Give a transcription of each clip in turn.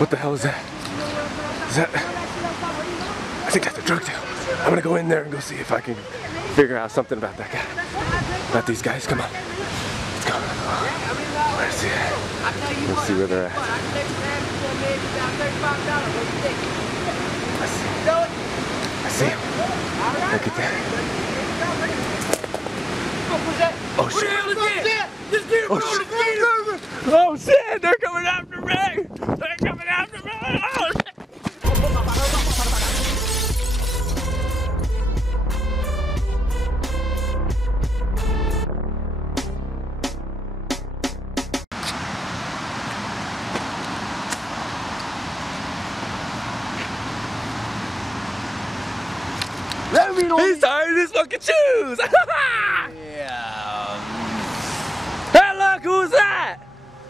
What the hell is that? Is that? I think that's a drug deal. I'm gonna go in there and go see if I can figure out something about that guy. About these guys. Come on. Let's go. Where's he at? Let's see where they're at. I see him. Look at that. Oh shit. Oh shit, they're coming after me! They're coming after me! Oh shit! He's tired of his fucking shoes! Yeah. Hey look, who's that?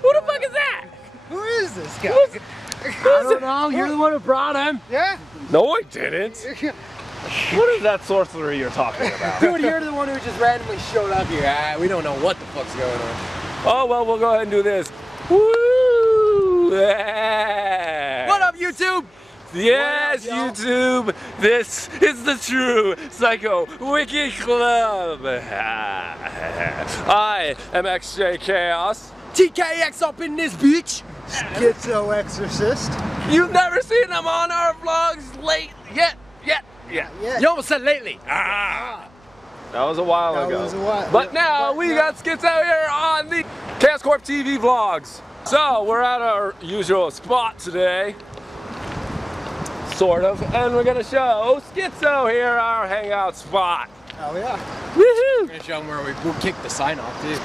Who the fuck is that? Who is this guy? I don't know, you're the one who brought him. Yeah? No, I didn't. What is that sorcery you're talking about? Dude, you're the one who just randomly showed up here. We don't know what the fuck's going on. Oh, well, we'll go ahead and do this. Woo! Yeah. What up, YouTube? Yes, What up, YouTube, this is the true Psycho Wiki Club. I am XJ Khaos. TKX up in this bitch. Schizo Exorcist. You've never seen them on our vlogs yet. You almost said lately. That was a while ago. Was a while. But now we got Schizo here on the Khaos Korp TV vlogs. So we're at our usual spot today. Sort of, and we're gonna show Schizo here our hangout spot. Oh yeah. Woohoo! We're gonna show him where we kicked the sign off, dude. You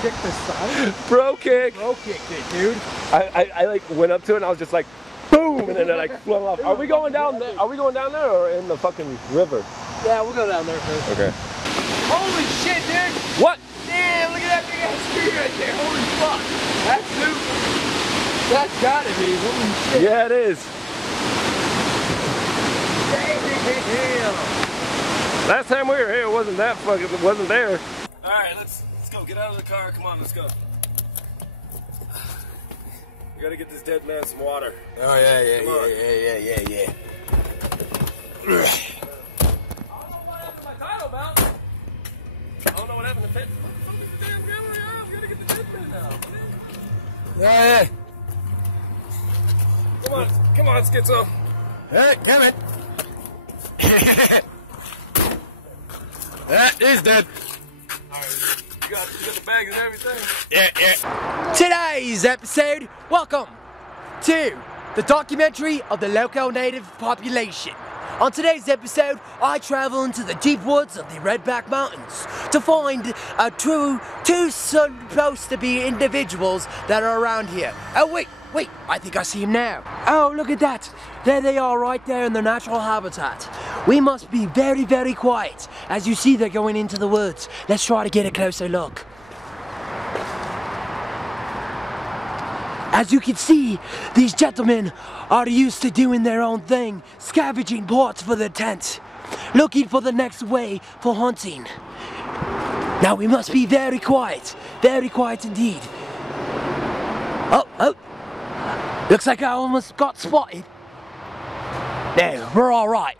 kicked the sign? Bro kick. Bro kicked it, dude. I like went up to it and I was just like, boom, and then it like flung off. Are we going down there? Are we going down there or in the fucking river? Yeah, we'll go down there first. Okay. Holy shit, dude! What? Damn, look at that big ass tree right there. Holy fuck. That's super. That's gotta be. Holy shit. Yeah, it is. Damn. Last time we were here, it wasn't that fucking, it wasn't there. All right, let's go. Get out of the car. Come on, let's go. We gotta get this dead man some water. Oh yeah. I don't know what happened to Pit. We gotta get the dead man out. Yeah. Come on, Schizo. Hey, damn it. That is dead. Alright, you got the bags and everything? Yeah. Today's episode, welcome to the documentary of the local native population. On today's episode, I travel into the deep woods of the Redneck Mountains to find two supposed to be individuals that are around here. Oh wait, I think I see him now. Oh, look at that. There they are right there in their natural habitat. We must be very, very quiet. As you see, they're going into the woods. Let's try to get a closer look. As you can see, these gentlemen are used to doing their own thing, scavenging parts for their tent, looking for the next way for hunting. Now we must be very quiet indeed. Oh, looks like I almost got spotted. No, we're all right.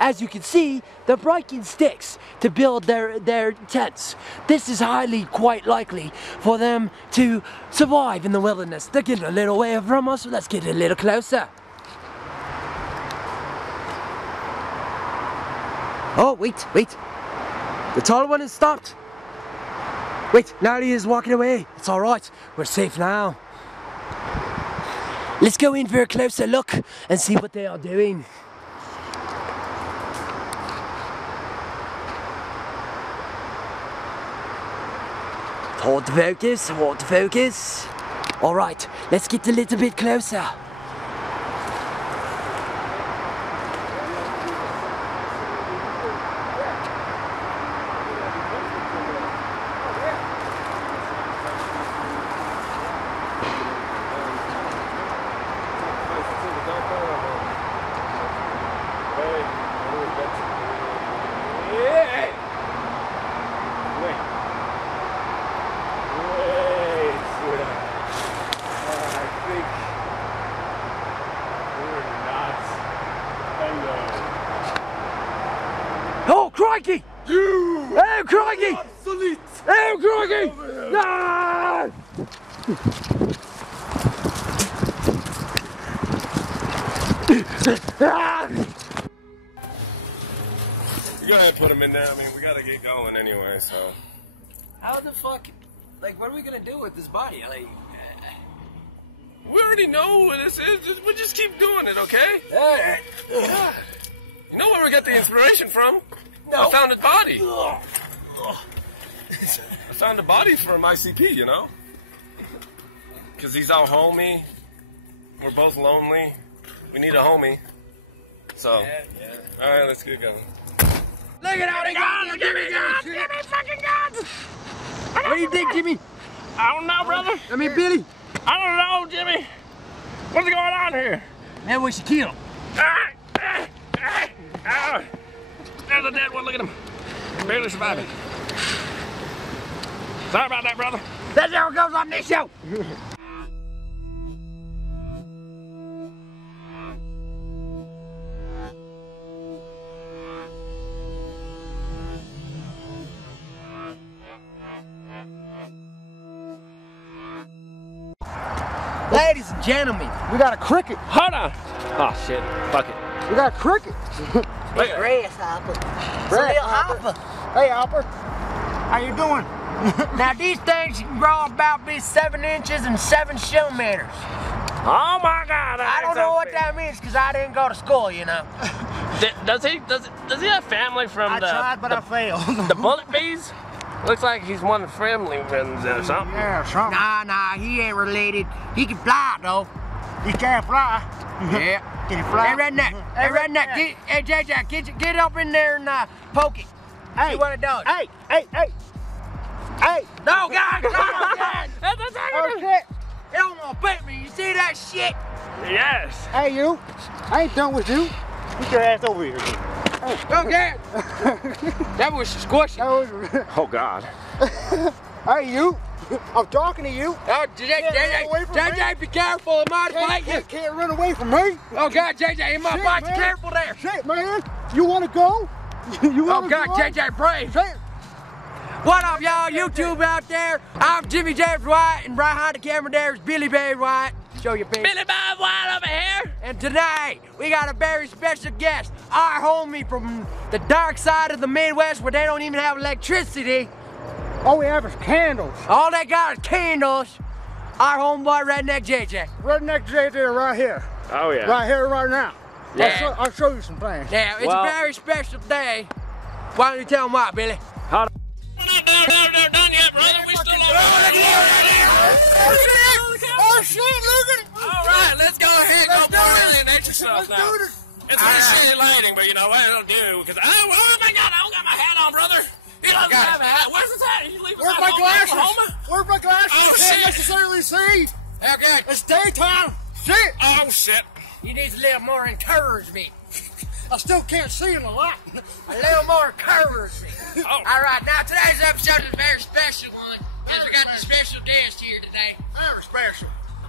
As you can see, they're breaking sticks to build their tents. This is quite likely for them to survive in the wilderness. They're getting a little way from us, so let's get a little closer. Oh, wait. The tall one has stopped. Wait, now he is walking away. It's all right. We're safe now. Let's go in for a closer look and see what they are doing. Hold the focus. All right, let's get a little bit closer. crikey! Oh, crikey! No! We're gonna put him in there. I mean, we gotta get going anyway, so. How the fuck? Like, what are we gonna do with this body? Like, we already know what this is. We just keep doing it, okay? You know where we got the inspiration from? No. I found his body. I found the body from ICP, you know? Because he's our homie. We're both lonely. We need a homie. So, alright, let's get going. look at how they guns! Give me guns! Give me fucking guns! What do you think, Jimmy? I don't know, brother. I mean, Billy. I don't know, Jimmy. What's going on here? Man, we should kill him. There's a dead one. Look at him. Barely surviving. Sorry about that, brother. That's how it goes on this show. Ladies and gentlemen, We got a cricket. Hold on. Oh, shit. Fuck it. We got a cricket. Wait. grasshopper. Grasshopper. Hey, Hopper. How you doing? Now these things can grow about be 7 inches and 7 centimeters. Oh, my God. I don't know what that means because I didn't go to school, you know. Does he have family from I tried, but I failed. the bullet bees? Looks like he's one of the family friends or something. Yeah, something. Nah, he ain't related. He can fly though. He can't fly. Yeah. Can he fly? Hey, Redneck. Hey, Redneck. Hey, JJ, get up in there and poke it. Hey. See what it does. Hey. No, God. That's Oh, shit. It don't want to bite me. You see that shit? Yes. Hey, you. I ain't done with you. Get your ass over here. Okay. That was squishy. Oh, God. Hey, you. I'm talking to you. Oh, JJ, be careful. It might bite you. Can't run away from me. Oh, God, JJ, it might Shit, bite you. man. Careful there. Shit, man. You want to go? You Oh, want to God, go? JJ, brave. Shit. What up, y'all? YouTube out there. I'm Jimmy James Wyatt, and right behind the camera there is Billy Barry Wyatt. Show your face. Billy Bob Wild over here. And tonight, we got a very special guest. Our homie from the dark side of the Midwest where they don't even have electricity. All we have is candles. All they got is candles. Our homeboy, Redneck JJ. Redneck JJ right here. Oh, yeah. Right here, right now. Yeah. I'll show you some things. Now, it's Well- a very special day. Why don't you tell them why, Billy? Hold on. We're not done yet, brother. We still Oh shit, look at it! All right, let's go ahead and go for the nature stuff now. Dude, It's shitty lighting, but you know what it'll do? Because oh my God, I don't got my hat on, brother. He doesn't have a hat. Where's his hat? You leave his where's hat my home in glasses? Oklahoma? Where's my glasses? Oh, I can't shit. necessarily see. Okay. It's daytime. Shit. Oh shit. He needs a little more encouragement. I still can't see in the light. A little more encouragement. Oh. All right, now today's episode is a very special one. Because we got a special guest here today. Very special.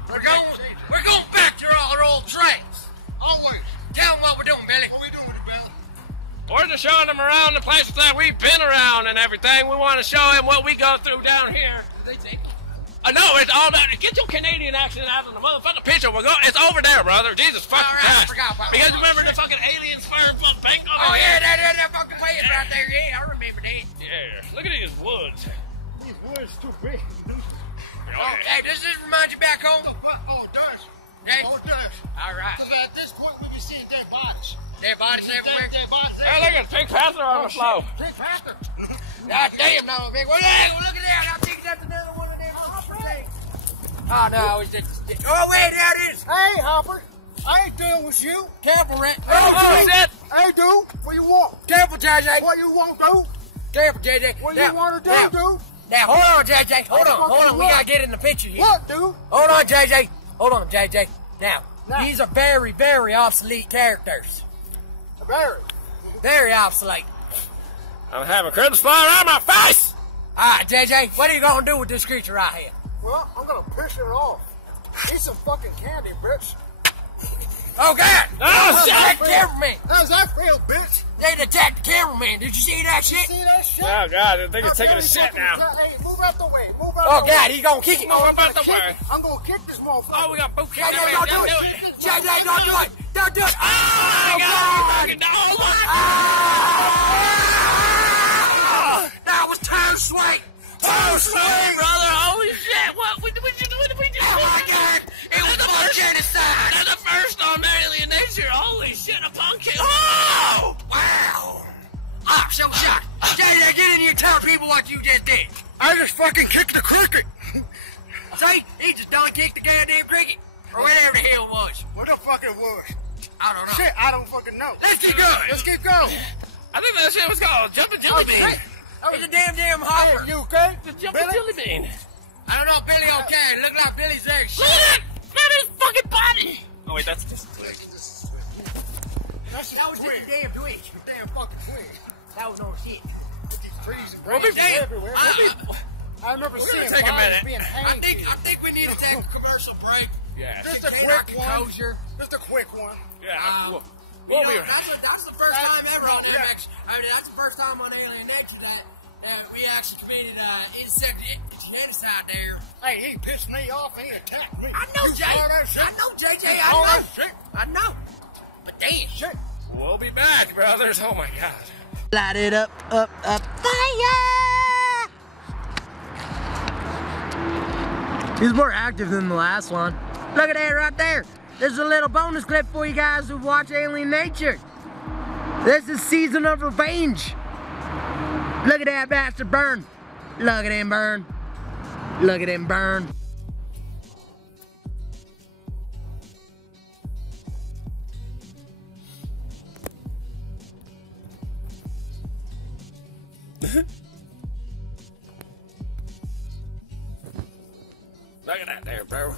We're going back to our old trails. Always. Tell them what we're doing, Billy. What we doing with it, brother? We're just showing them around the places that we've been around and everything. We want to show them what we go through down here. No, it's all that. Get your Canadian accent out of the motherfucking picture. It's over there, brother. Jesus fucking All right, I Christ. forgot about Because that. remember the fucking aliens firing fucking bank on Oh us? yeah, that fucking place right there. Yeah, I remember that. Yeah. Look at these woods. These woods too big. Hey, does this remind you back home? Oh, it does. Hey. Oh, it does. All right. At this point, we be seeing dead bodies. Dead bodies everywhere. Dead bodies. Hey, look at Pink Panther on the floor. Big pastor. God damn, no, big one. Hey, look at that. I think that's another one of them hopper things. Oh, no, it's just. Oh, wait, there it is. Hey, Hopper. I ain't dealing with you. Careful, Red. Oh, shit. Hey, dude. What you want? Careful, JJ. What you want, dude? Careful, JJ. What Now, you want to do, now, dude? Now, hold on, JJ. Hold on. What? We gotta get in the picture here. What, dude? Hold on, JJ. Hold on, JJ. Now, Now. these are very, very obsolete characters. Barry. Very obsolete. I'm having Christmas fly around my face. All right, JJ, what are you gonna do with this creature right here? Well, I'm gonna piss it off. Eat some fucking candy, bitch. Oh, God. Oh, shit. Take care of me. How's that feel, bitch? They attacked the cameraman. Did you see that shit? See that shit? Oh, God, I think it's taking a shit now. Hey, move out the way. Move out Oh, the way. God, he gonna kick it. Move out the way. I'm gonna kick this motherfucker. Oh, we got boot kick. JJ, don't do it. JJ, don't do it. Don't do it. Oh, God. That was toe swing. Toe swing, brother. Holy shit. What did we do? Oh, my God. It was the bullshit aside. That's the first on Alien Nature. Holy shit, a punk kick. Oh! Wow. I'm so shocked. JJ, get in here and tell people what you just did. I just fucking kicked the cricket. See? He just done kicked the goddamn cricket. Or whatever the hell it was. What the fuck it was? I don't know. Shit, I don't fucking know. Let's keep going. Let's keep going. I think that shit was called Jumpin' Jelly Bean. shit. It's a damn hopper. Hey, you okay? The Jumpin' Billy? Jelly Bean. I don't know, Billy okay. Look like Billy's there. Look at that! Look at his fucking body! Oh, wait, that's just... That's That was just a damn twig. damn fucking twig. That was no shit. These trees and We'll be branches everywhere. I remember seeing take a bodies minute. being I hanged. think we need to take a commercial break. Yeah. Just a Maintain our quick one. composure. Just a quick one. Yeah. We'll be be that's the first time ever on yeah. MX. I mean, that's the first time on Alien Nature that we actually committed genocide there. Hey, he pissed me off and he attacked me. I know, You Jay. saw that shit? I know, JJ. All I that know. shit. I know. But damn. Shit. We'll be back, brothers. Oh, my God. Light it up, fire! He's more active than the last one. Look at that right there. There's a little bonus clip for you guys who watch Alien Nature. This is Season of Revenge. Look at that bastard burn. Look at him burn. Look at him burn. Look at that there, bro.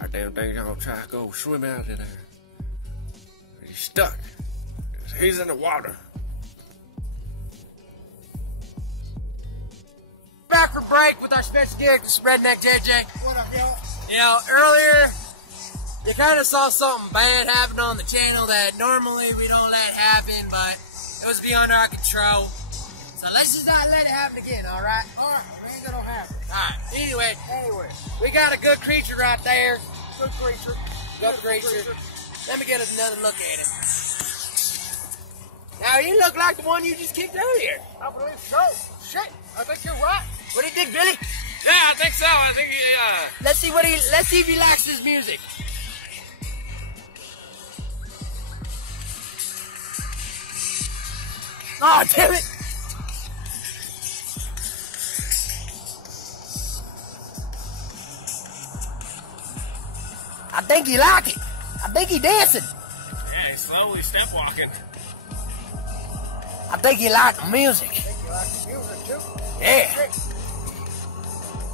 That damn thing's gonna try to go swim out of there. He's stuck. He's in the water. Back for break with our special guest, Redneck JJ. What up, yo? You know, earlier, you kind of saw something bad happen on the channel that normally we don't let happen, but it was beyond our control. So let's just not let it happen again, alright? Alright, we ain't gonna happen. Alright, anyway, Anyway, we got a good creature right there. good creature. Good creature. Let me get another look at it. Now, he looked like the one you just kicked earlier. I believe so. Shit, I think you're right. What do you think, Billy? Yeah, I think so. I think he, Let's see if he likes his music. Oh, damn it! I think he like it. I think he dancing. yeah, he's slowly step walking. I think he like the music. I think you like the music too. Yeah. Shit.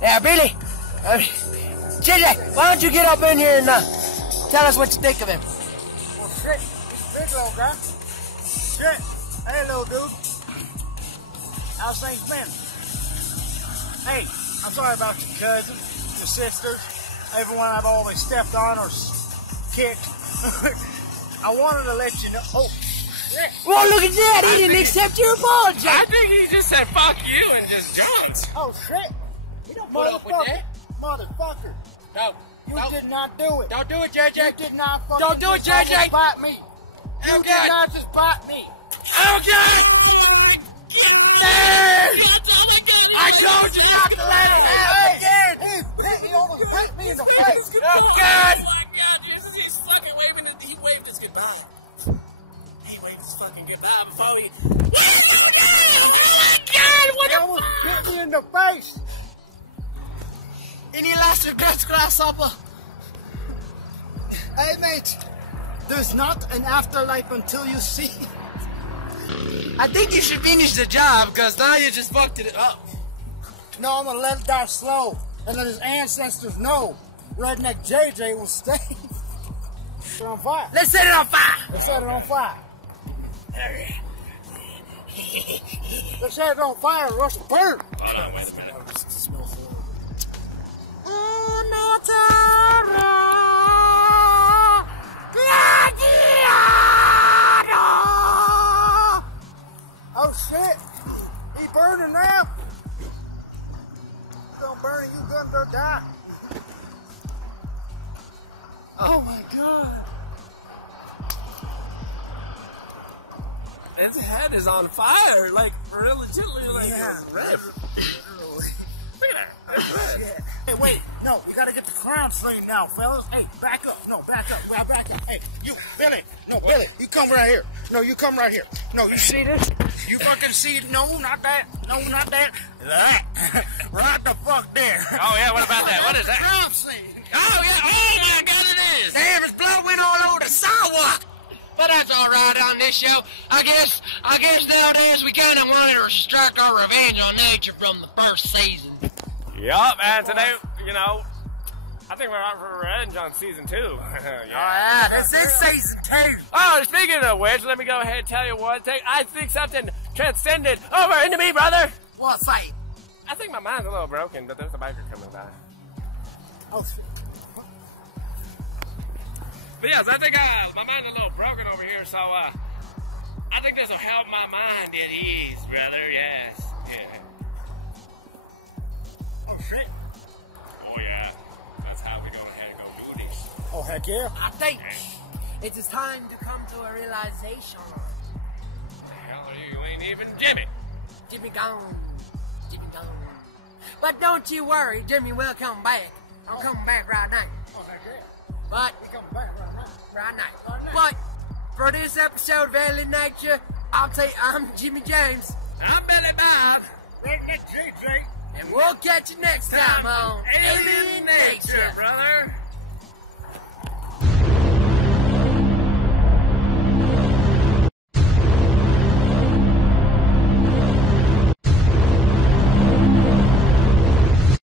Yeah, Billy. JJ, why don't you get up in here and tell us what you think of him? Well, shit. He's a big little guy. Shit. Hey, little dude. How's things been? Hey, I'm sorry about your cousin, your sister, everyone I've always stepped on or kicked. I wanted to let you know. Oh, shit. Well, look at that. He didn't accept your apology. I think he just said fuck you and just jumped. Oh, shit. You don't put up with Motherfucker. that. Motherfucker. No. You No. did not do it. Don't do it, You JJ. did not fucking Don't do it, just JJ. bite me. You Okay. did not just bite me. Okay. I told you not to let him have it again. He hit me in the face. Oh, God. Oh my God, Jesus, he's fucking waving it. He waved his goodbye. He waved his fucking goodbye before he... Oh my God, what He almost hit me in the face. Any last regrets, Grasshopper? Hey, mate. There's not an afterlife until you see. I think you should finish the job, because now you just fucked it up. No, I'm gonna let it die slow and let his ancestors know Redneck JJ will stay. Set it on fire. Let's set it on fire. Let's set it on fire. Let's set it on fire and rush the bird. Hold on, wait a minute. It smells horrible. burning, you gonna die. Oh my god. His head is on fire, like really gently, like red. Look at that. That's red. Hey, wait, no, we gotta get the crown straightened out, fellas. Hey, back up, no, back up, back up. Hey, you, Billy, no, Billy, you come right here. No, you come right here. No, you see this? You fucking see, no, not that, no, not that. That, right the fuck there. Oh yeah, what about that? What is that? Crown scene. Oh yeah, oh my god it is! Damn, it's blowing all over the sidewalk. But that's alright on this show. I guess nowadays we kinda want to extract our revenge on nature from the first season. Yup, and today, you know, I think we're out for revenge on season 2. Yeah, this is season 2. Oh, speaking of which, let me go ahead and tell you one thing. I think something transcended over into me, brother. What's that? I think my mind's a little broken, but there's a biker coming by. Oh, shit. But yes, I think my mind's a little broken over here, so I think this will help my mind at ease, brother. Yes. Yeah. Oh, shit. Oh, yeah. That's how we go ahead and go do this. Oh, heck yeah. I think it is time to come to a realization. The hell are you? Ain't even Jimmy. Jimmy gone. Jimmy gone. But don't you worry, Jimmy will come back. I'm coming back right now. Oh, heck yeah. But We come back right now. right now. But for this episode of Alien Nature, I'm Jimmy James. I'm Billy Bob. Redneck JJ. And we'll catch you next time on Alien Nature. brother.